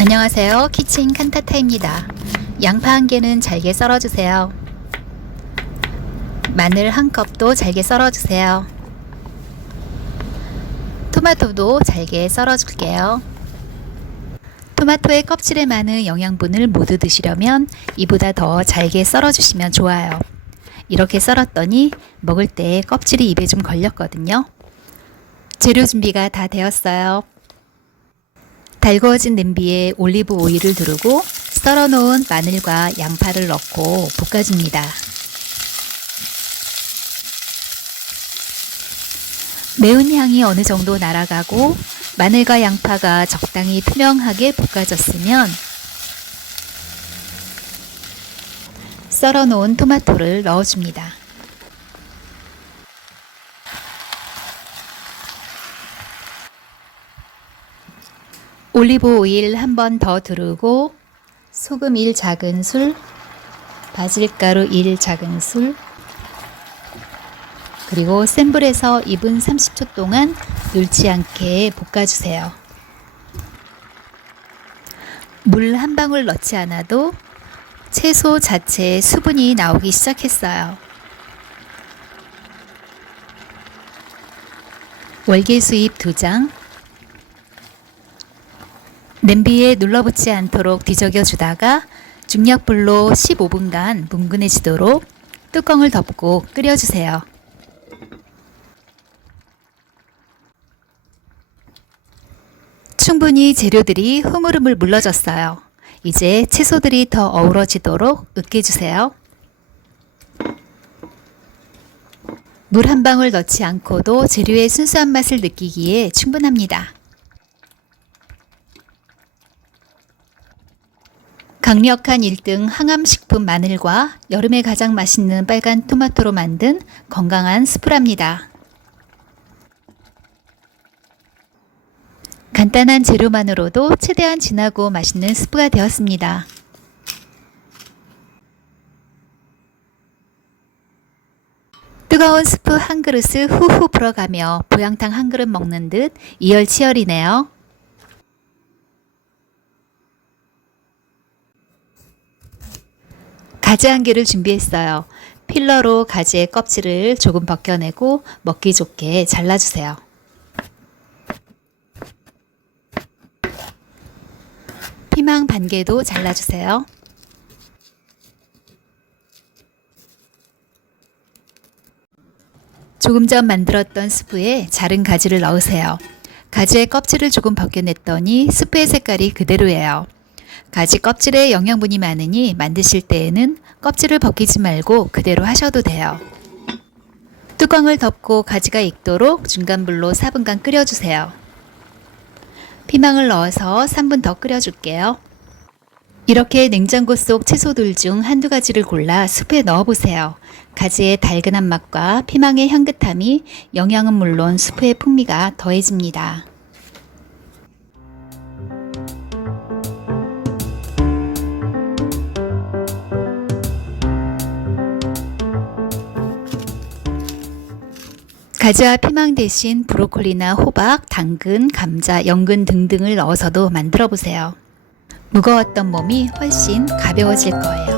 안녕하세요. 키친 칸타타입니다. 양파 한 개는 잘게 썰어주세요. 마늘 한 컵도 잘게 썰어주세요. 토마토도 잘게 썰어줄게요. 토마토의 껍질에 많은 영양분을 모두 드시려면 이보다 더 잘게 썰어주시면 좋아요. 이렇게 썰었더니 먹을 때 껍질이 입에 좀 걸렸거든요. 재료 준비가 다 되었어요. 달구어진 냄비에 올리브 오일을 두르고 썰어 놓은 마늘과 양파를 넣고 볶아줍니다. 매운 향이 어느 정도 날아가고 마늘과 양파가 적당히 투명하게 볶아졌으면 썰어 놓은 토마토를 넣어줍니다. 올리브 오일 한 번 더 두르고 소금 1 작은술, 바질가루 1 작은술, 그리고 센 불에서 2분 30초 동안 눌지 않게 볶아주세요. 물 한 방울 넣지 않아도 채소 자체에 수분이 나오기 시작했어요. 월계수잎 2장, 냄비에 눌러붙지 않도록 뒤적여 주다가 중약불로 15분간 뭉근해지도록 뚜껑을 덮고 끓여주세요. 충분히 재료들이 흐물흐물 물러졌어요. 이제 채소들이 더 어우러지도록 으깨주세요. 물 한 방울 넣지 않고도 재료의 순수한 맛을 느끼기에 충분합니다. 강력한 1등 항암식품 마늘과 여름에 가장 맛있는 빨간 토마토로 만든 건강한 스프랍니다. 간단한 재료만으로도 최대한 진하고 맛있는 스프가 되었습니다. 뜨거운 스프 한 그릇을 후후 불어가며 보양탕 한 그릇 먹는 듯 이열치열이네요. 가지 한 개를 준비했어요. 필러로 가지의 껍질을 조금 벗겨내고 먹기 좋게 잘라주세요. 피망 반 개도 잘라주세요. 조금 전 만들었던 스프에 자른 가지를 넣으세요. 가지의 껍질을 조금 벗겨냈더니 스프의 색깔이 그대로예요. 가지 껍질에 영양분이 많으니 만드실 때에는 껍질을 벗기지 말고 그대로 하셔도 돼요. 뚜껑을 덮고 가지가 익도록 중간불로 4분간 끓여주세요. 피망을 넣어서 3분 더 끓여줄게요. 이렇게 냉장고 속 채소들 중 한두 가지를 골라 스프에 넣어보세요. 가지의 달근한 맛과 피망의 향긋함이 영양은 물론 스프의 풍미가 더해집니다. 가지와 피망 대신 브로콜리나 호박, 당근, 감자, 연근 등등을 넣어서도 만들어 보세요. 무거웠던 몸이 훨씬 가벼워질 거예요.